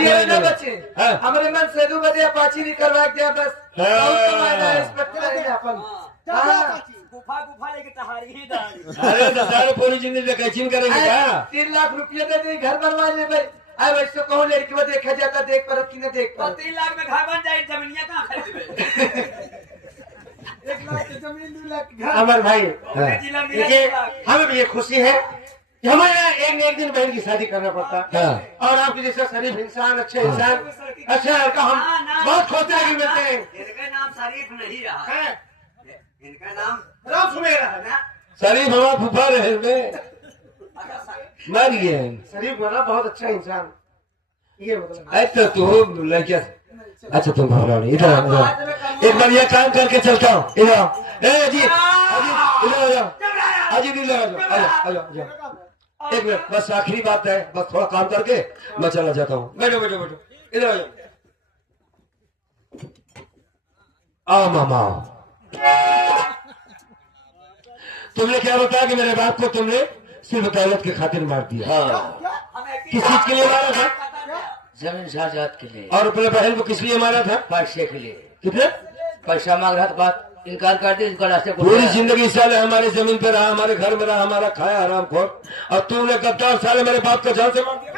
ना बच्चे हमारे मन से 2 बजे अपाची नहीं करवा दिया बस अपन गुफा लेके तहारी ही दारी। अरे तो सारे पूरी जिंदगी कैचिंग करेंगे क्या? 3 लाख रुपये दे दी घर बनवा ले भाई। अब वैसे कौन लड़की को देखा जाता देख पर कि न देख पर 3 लाख में घर बन जाए जमीनिया कहाँ खरीदे? 1 लाख की जमीन 2 लाख घर। अमर भाई देखिए हमें भी ये खुशी है कि हमारे यहाँ एक न एक दिन बहन की शादी करना पड़ता है और आपके जैसा शरीफ इंसान अच्छे इंसान अच्छा लड़का हम बहुत खोते आगे मिलते हैं। इनका नाम शरीफ नहीं रहा, इनका नाम राम सुमेरा है ना। शरीफ हमारा फुफा रहे मर गए। शरीफ बना बहुत अच्छा इंसान ये मतलब। अच्छा तू लड़किया अच्छा तुम घबराओ नहीं इधर एक बार ये काम करके चलता हूँ इधर अजी इधर आ जाओ अजी इधर आ जाओ एक मिनट बस आखिरी बात है बस थोड़ा काम करके मैं चला जाता हूँ। बैठो बैठो बैठो इधर आ जाओ। आओ मामा तुमने क्या बताया कि मेरे बाप को तुमने सिर्फ दौलत की खातिर मार दिया? हाँ। किस चीज के लिए मारा था? जमीन जायदाद के लिए। और अपने बहन को किस लिए मारा था? पैसे के लिए। कितने पैसा मांग रहा था, बात इनकार कर दी, इनका रास्ते पूरी जिंदगी साले हमारी जमीन पे रहा, हमारे घर में रहा, हमारा खाया हराम खोर, और तूने गद्दार साले मेरे बाप को जान से मार दिया।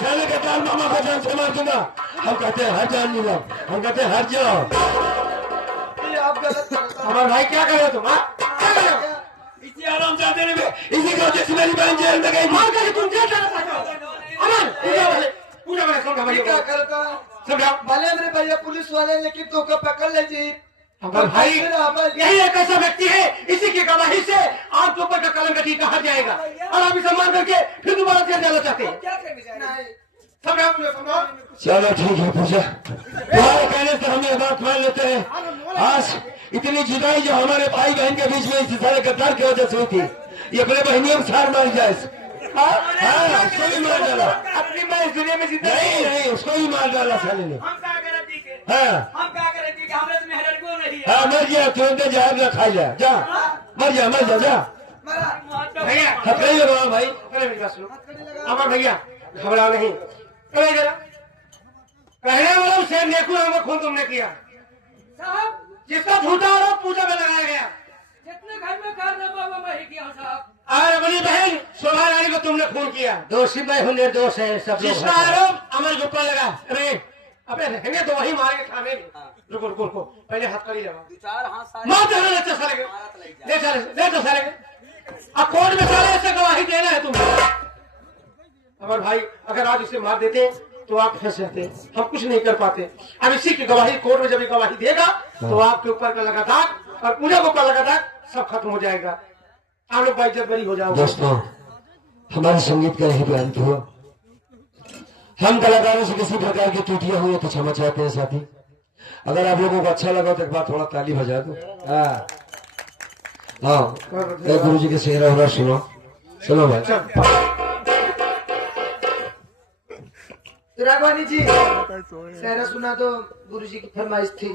साले गद्दार मामा को जान से मार दूंगा। हम कहते हैं हर जान लीला, हम कहते हैं हर जाओ। हमारे भाई क्या कर रहे हो तुम? इसी आराम जाते रहे, इसी की वजह से मेरी बहन जेल में गई। तुम क्या करता भले मेरे भैया पुलिस वाले लेकिन तो पकड़ ले जी। हमारे भाई यही एक ऐसा व्यक्ति है इसी की गवाही से आपके ऊपर का कलंक कहा जाएगा और आप इसे मान करके फिर दोबारा जेल जाना चाहते हैं। चलो ठीक है पूजा तुम्हारे कहने से हम ये बात मान लेते हैं। आज इतनी जुदाई जो हमारे भाई बहन के बीच में इस सारे गद्दार की वजह से हुई थी ये अपने बहनियों में सार मार जाए। उसको भी मार डाला अपनी माँ इस दुनिया में जिंदा नहीं नहीं उसको भी मार डाला साले ने। हम क्या करें जी के? हाँ हम क्या करें जी के? हमारे तो मेहरन को नहीं है। हाँ मर गया तुरंत जहर न खा जा जा मर जा जा भैया खतरे में रहो भाई। अरे मेरी बात सुनो अमर भैया घबराओ नहीं कहने वाला उसे नेकू हमें खून तुमने किया साहब जिसका झूठा आरोप पूजा में लगाया गया जितने घर में कारनामा वो मैं ही किया साहब। और अपनी बहन शोभा रानी को तुमने खून किया। दोषी मैं हूँ निर्दोष है सब लोग। जिसका आरोप अमर के ऊपर लगा अरे अबे रहेंगे तो वही मारेंगे खाने में। रुको रुको रुको पहले हाथ कर ही जाओ 4 हाथ सारे मार देना ले तो सारे ले तो सारे अब कोर्ट में सारे ऐसे गवाही देना है तुम्हें। अमर भाई अगर आज इसे मार देते तो आप फंस जाते हम कुछ नहीं कर पाते। अब इसी की गवाही कोर्ट में जब ये गवाही देगा तो आपके ऊपर का लगा दाग और पूजा के ऊपर लगा दाग सब खत्म हो जाएगा। आप लोग बाइज्जत बरी हो जाओगे। दोस्तों हमारे संगीत का यही बयान हुआ। हम कलाकारों से किसी प्रकार की त्रुटियां हुई तो क्षमा चाहते हैं साथी। अगर आप लोगों को अच्छा लगा तो एक बार थोड़ा ताली बजा दो। हाँ गुरु जी के सेहरा हो सुनो सुनो भाई। राघवानी जी सहरा सुना तो गुरु जी की फरमाइश थी।